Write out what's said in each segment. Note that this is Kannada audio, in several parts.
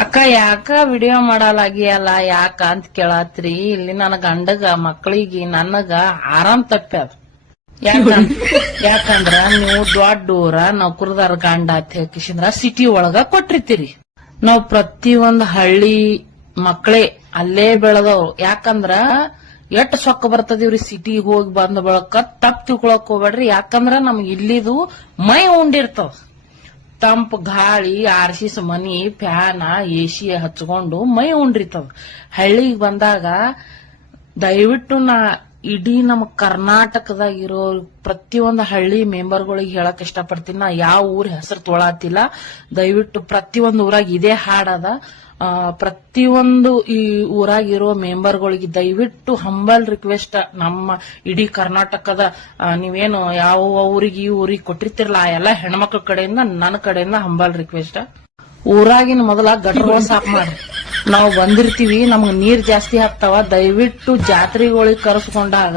ಅಕ್ಕ ಯಾಕ ವಿಡಿಯೋ ಮಾಡಲಾಗಿಯಲ್ಲ ಯಾಕ ಅಂತ ಕೇಳತ್ರಿ. ಇಲ್ಲಿ ನನ್ನ ಗಂಡಗ ಮಕ್ಕಳಿಗೆ ನನಗ ಆರಾಮ್ ತಪ್ಪ್ಯಾದ. ಯಾಕಂದ್ರ ನೀವು ದೊಡ್ಡ ಊರ ನೌಕರದಾರ ಗಂಡ ಅಂತ ಹೇಳ್ಕಿಸಿದ್ರ ಸಿಟಿ ಒಳಗ ಕೊಟ್ಟಿರ್ತೀರಿ. ನಾವ್ ಪ್ರತಿಯೊಂದ್ ಹಳ್ಳಿ ಮಕ್ಕಳೇ ಅಲ್ಲೇ ಬೆಳೆದವ್ರು. ಯಾಕಂದ್ರ ಎಷ್ಟ್ ಸೊಕ್ಕ ಬರ್ತದಿವ್ರಿ ಸಿಟಿ ಹೋಗಿ ಬಂದ ಬಳಕ ತಪ್ಪ ತಿಳ್ಕೊಳಕ್ ಹೋಗ್ಬೇಡ್ರಿ. ಯಾಕಂದ್ರ ನಮ್ಗ್ ಇಲ್ಲಿದು ಮೈ ಉಂಡಿರ್ತಾವ. ತಂಪ್ ಗಾಳಿ ಆರ್ಸಿಸ್ ಮನಿ ಫ್ಯಾನ ಎಸಿ ಹಚ್ಕೊಂಡು ಮೈ ಉಂಡಿರ್ತಾವ. ಹಳ್ಳಿಗೆ ಬಂದಾಗ ದಯವಿಟ್ಟು ಇಡೀ ನಮ್ಮ ಕರ್ನಾಟಕದಾಗ ಇರೋ ಪ್ರತಿಯೊಂದು ಹಳ್ಳಿ ಮೆಂಬರ್ಗಳಿಗೆ ಹೇಳಕ್ ಇಷ್ಟಪಡ್ತೀನಿ. ನಾ ಯಾವ ಊರ್ ಹೆಸರು ತೊಳತಿಲ್ಲ. ದಯವಿಟ್ಟು ಪ್ರತಿಯೊಂದು ಊರಾಗ ಇದೇ ಹಾಡದ. ಪ್ರತಿಯೊಂದು ಈ ಊರಾಗಿರೋ ಮೆಂಬರ್ಗಳಿಗೆ ದಯವಿಟ್ಟು ಹಂಬಲ್ ರಿಕ್ವೆಸ್ಟ್. ನಮ್ಮ ಇಡೀ ಕರ್ನಾಟಕದ ನೀವೇನು ಯಾವ ಊರಿಗೆ ಈ ಊರಿಗೆ ಕೊಟ್ಟಿರ್ತಿರಲ್ಲ ಆ ಎಲ್ಲಾ ಹೆಣ್ಮಕ್ಳ ಕಡೆಯಿಂದ ನನ್ನ ಕಡೆಯಿಂದ ಹಂಬಲ್ ರಿಕ್ವೆಸ್ಟ್. ಊರಾಗಿನ ಮೊದಲ ಗಟರ್ಗಳು ಸಾಫ್ ಮಾಡ್ರಿ. ನಾವು ಬಂದಿರ್ತೀವಿ, ನಮ್ಗ್ ನೀರ್ ಜಾಸ್ತಿ ಆಗ್ತಾವ. ದಯವಿಟ್ಟು ಜಾತ್ರೆಗಳಿಗೆ ಕರೆಸ್ಕೊಂಡಾಗ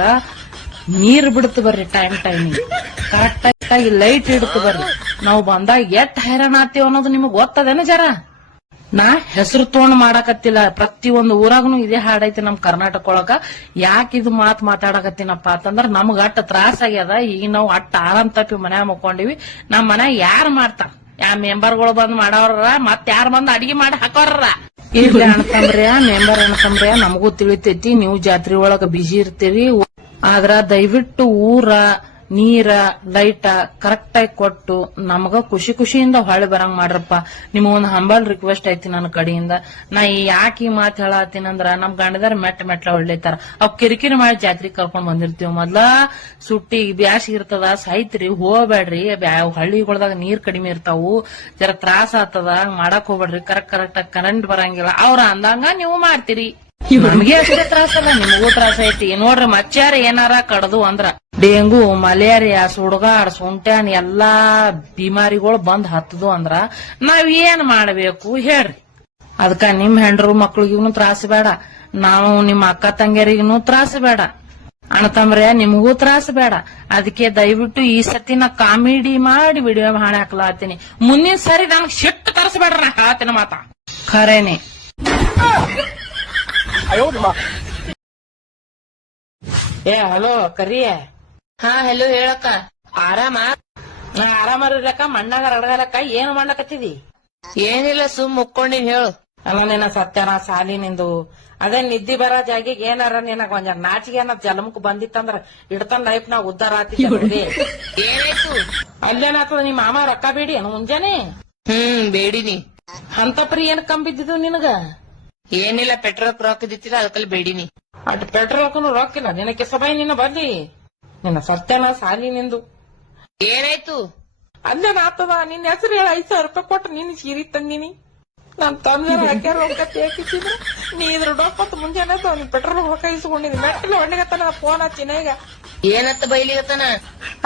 ನೀರ್ ಬಿಡ್ತು ಬರ್ರಿ. ಟೈಮಿಗೆ ಕರೆಕ್ಟ್ ಆಗಿ ಲೈಟ್ ಇಡ್ತು ಬರ್ರಿ. ನಾವು ಬಂದಾಗ ಎಷ್ಟ್ ಹೈರಾಣ ಆಗ್ತೀವಿ ಅನ್ನೋದು ನಿಮಗ್ ಗೊತ್ತದೇನ ಜರ. ನಾ ಹೆಸರು ತಗೊಂಡ್ ಮಾಡಾಕತ್ತಿಲ್ಲ. ಪ್ರತಿಯೊಂದು ಊರಾಗನು ಇದೇ ಹಾಡೈತಿ ನಮ್ ಕರ್ನಾಟಕ ಒಳಗ. ಯಾಕೆ ಇದು ಮಾತಾಡಕತ್ತೀನಪ್ಪ ಅಂತಂದ್ರ ನಮ್ಗ ಅಟ್ಟ ತ್ರಾಸ ಆಗ್ಯದ. ಈಗ ನಾವು ಅಟ್ಟ ಆರಾಮ್ ತಪ್ಪಿ ಮನ್ಯಾಗ ಮುಕ್ಕೊಂಡಿವಿ. ನಮ್ ಮನ್ಯಾಗ ಯಾರು ಮಾಡ್ತಾರ? ಯಾ ಮೆಂಬರ್ಗಳು ಬಂದ್ ಮಾಡವ್ರ, ಮತ್ ಯಾರು ಬಂದ್ ಅಡಿಗೆ ಮಾಡಿ ಹಾಕೋರ? ಇಲ್ಲ ಅಣ್ತಂಬ್ರ್ಯಾ, ಮೆಂಬರ್ ಅಣ್ತಂಬ್ರ್ಯಾ, ನಮಗೂ ತಿಳಿತೈತಿ ನೀವು ಜಾತ್ರೆ ಒಳಗ ಬಿಜಿ ಇರ್ತೀರಿ. ಆದ್ರ ದಯವಿಟ್ಟು ಊರ ನೀರ ಲೈಟ ಕರೆಕ್ಟ್ ಆಗಿ ಕೊಟ್ಟು ನಮಗ ಖುಷಿಯಿಂದ ಹೊಳೆ ಬರಂಗ್ ಮಾಡ್ರಪ್ಪ. ನಿಮಗೊಂದು ಹಂಬಲ್ ರಿಕ್ವೆಸ್ಟ್ ಐತಿ ನನ್ನ ಕಡೆಯಿಂದ. ನಾ ಯಾಕೆ ಈ ಮಾತು ಹೇಳತ್ತೀನಂದ್ರ ನಮ್ ಗಂಡದಾರ ಮೆಟ್ಲ ಹೊಳ್ಳಿತಾರ. ಅವ್ ಕಿರಿಕಿರಿ ಮಾಡಿ ಜಾತ್ರೆ ಕರ್ಕೊಂಡ್ ಬಂದಿರ್ತೀವಿ. ಮೊದ್ಲ ಸುಟ್ಟಿ ಬ್ಯಾಸಿಗೆ ಇರ್ತದ, ಸಾಯ್ತ್ರಿ, ಹೋಗ್ಬೇಡ್ರಿ. ಹಳ್ಳಿಗೊಳದಾಗ ನೀರ್ ಕಡಿಮೆ ಇರ್ತಾವು, ಜರ ತ್ರಾಸ ಆಗ್ತದ. ಮಾಡಕ್ ಹೋಗ್ಬೇಡ್ರಿ. ಕರೆಕ್ಟ್ ಕರೆಂಟ್ ಬರಂಗಿಲ್ಲ. ಅವ್ರ ಅಂದಂಗ ನೀವು ಮಾಡ್ತೀರಿ. ನಮ್ಗೆ ಅಷ್ಟೇ ತ್ರಾಸಲ್ಲ, ನಿಮಗೂ ತ್ರಾಸ ಐತಿ. ನೋಡ್ರಿ ಮಚ್ಚಾರ ಏನಾರ ಕಡದು ಅಂದ್ರ ಡೆಂಗು, ಮಲೇರಿಯಾ, ಸುಡ್ಗಾಡ್, ಸುಂಟ್ಯಾನ್ ಎಲ್ಲಾ ಬಿಮಾರಿಗಳು ಬಂದ್ ಹತ್ತದು ಅಂದ್ರ ನಾವ್ ಏನ್ ಮಾಡಬೇಕು ಹೇಳ್ರಿ. ಅದಕ್ಕ ನಿಮ್ ಹೆಂಡ್ರು ಮಕ್ಳಿಗೂ ತ್ರಾಸ ಬೇಡ, ನಾವು ನಿಮ್ಮ ಅಕ್ಕ ತಂಗಿಯರಿಗೂ ತ್ರಾಸ ಬೇಡ, ಅಣ್ಣತಂಬ್ರೆ ನಿಮಗೂ ತ್ರಾಸ ಬೇಡ. ಅದಕ್ಕೆ ದಯವಿಟ್ಟು ಈ ಸತಿ ನಾ ಕಾಮಿಡಿ ಮಾಡಿ ವಿಡಿಯೋ ಮಾಡಿ ಹಾಕ್ಲಾತೀನಿ. ಮುಂದಿನ ಸರಿ ನಮ್ಗ್ ಶಿಟ್ಟು ತರಿಸ್ಬೇಡ್ರ. ನಾ ಹೇಳತ್ತಿನ ಮಾತಾ ಖರೇನೆ. ಏ ಹಲೋ ಕರಿಯ. ಹಾ ಹೆಲೋ ಹೇಳಕ್ಕ. ಆರಾಮ? ನಾ ಆರಾಮಕ್ಕ. ಮಣ್ಣಾಗ ರಡಗಲಕ್ಕ ಏನ್ ಮಾಡ್ಲಕತ್ತಿದಿ? ಏನಿಲ್ಲ ಸುಮ್ ಮುಕ್ಕೊಂಡಿನ್ ಹೇಳು. ಅಲ್ಲ ನಿನ್ನ ಸತ್ಯನ ಸಾಲಿ ನಿಂದು ಅದೇ ನಿದ್ದಿ ಬರೋ ಜಾಗಿಗೆ ಏನಾರ ನಿನಗ ಒಂದ್ ನಾಚಿಗೆ ಏನ ಜಲಮಕ್ ಬಂದಿತ್ತಂದ್ರ ಇಡ್ತಾನ ಲೈಫ್ ನಾಗ ಉದ್ದಾರ ಆತಿದ್ದೆ. ಏನಾಯ್ತು? ಅಲ್ಲೇನಾಗ್ತದ ನಿಮ್ಮ ಮಾಮ ರೊಕ್ಕ ಬೇಡಿ ಅನು ಮುಂಜಾನೆ? ಬೇಡಿನಿ. ಅಂತಪ್ರಿ ಏನ್ ಕಂಬಿದ್ದು ನಿನಗ? ಏನಿಲ್ಲ ಪೆಟ್ರೋಲ್ ರೊಕ್ಕ ದಿತ್ತಿಲ್ಲ ಅದಕ್ಕಲ್ಲಿ ಬೇಡಿನಿ. ಅಟ್ ಪೆಟ್ರೋಲ್ ರೊಕ್ಕಿಲ್ಲ ನಿನ್ನ ಕೆಸಬಾಯಿ ನಿನ್ನ ಬರ್ಲಿ. ನಿನ್ನ ಸತ್ಯನ ಸಾಲಿ ನಿಂದು ಏನಾಯ್ತು? ಅಲ್ಲೇನ ಆತದ? ನಿನ್ನ ಹೆಸರು ಹೇಳ. 5,000 ರೂಪಾಯಿ ಕೊಟ್ಟು ನೀನ್ ಸೀರೆ ತಂದಿನಿ. ನಾನ್ ತಂದ ಹಾಕ್ಯಾರ ರೊಕ್ಕ ತೇಕಿಸಿದ್ರ ನೀ ಇದ್ರ ಡೊಪ್ಪತ್ತು ಮುಂಜಾನೆ ನೀನ್ ಪೆಟ್ರೋಲ್ ರೊಕ್ಕ ಇಸ್ಕೊಂಡಿನಿ. ಮೆಟ್ಟಿಲ್ಲ ಒಣ್ಣಿಗತ್ತನ ಫೋನ್ ಹಚ್ಚಿನ. ಈಗ ಏನತ್ತ ಬೈಲಿಗತ್ತನ?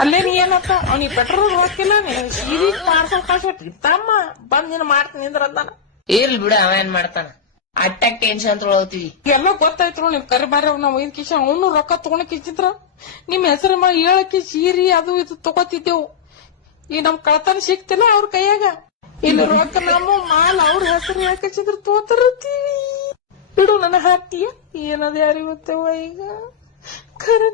ಅಲ್ಲೇ ನೀ ಏನತ್ತ ಅವ್ನಿಗೆ ಪೆಟ್ರೋಲ್ ರೊಕ್ಕಿಲ್ಲ, ಸೀರೆ ಮಾಡ್ಸೋ ತಮ್ಮ ಬಂದ್ ನೀನ್ ಮಾಡ್ತೀನಿ ಅಂದ್ರ ಅಂದಾನ. ಇರ್ಲಿ ಬಿಡ, ಅವ ಏನ್ ಮಾಡ್ತಾನ. Attack tension ತೊಗೊಳತೀವಿ. ಎಲ್ಲ ಗೊತ್ತಾಯ್ತು. ನಿಮ್ ಕರಿ ಬಾರಿ ನಾವ್ 5 ಕಿಶ ಅವನು ರೊಕ್ಕ ತಗೊಳಕ್ ಇಚ್ಚಿದ್ರ ನಿಮ್ ಹೆಸರು ಮಾಡಿ 7 ಸೀರಿ ಅದು ಇದು ತಗೋತಿದ್ದೆವು. ಈ ನಮ್ ಕಳತನ ಸಿಕ್ತಿಲ್ಲ ಅವ್ರ ಕೈಯಾಗ. ಇಲ್ಲಿ ರೊಕ್ಕ ನಮ್ಮ ಮಾಲ್ ಅವ್ರ ಹೆಸರು ಯಾಕಿದ್ರ ತೋತರತೀವಿ. ಬಿಡು ನನ್ನ ಹಾಕ್ತೀಯ. ಏನದ ಯಾರಿಗೊತ್ತವ ಈಗ ಖರೆ.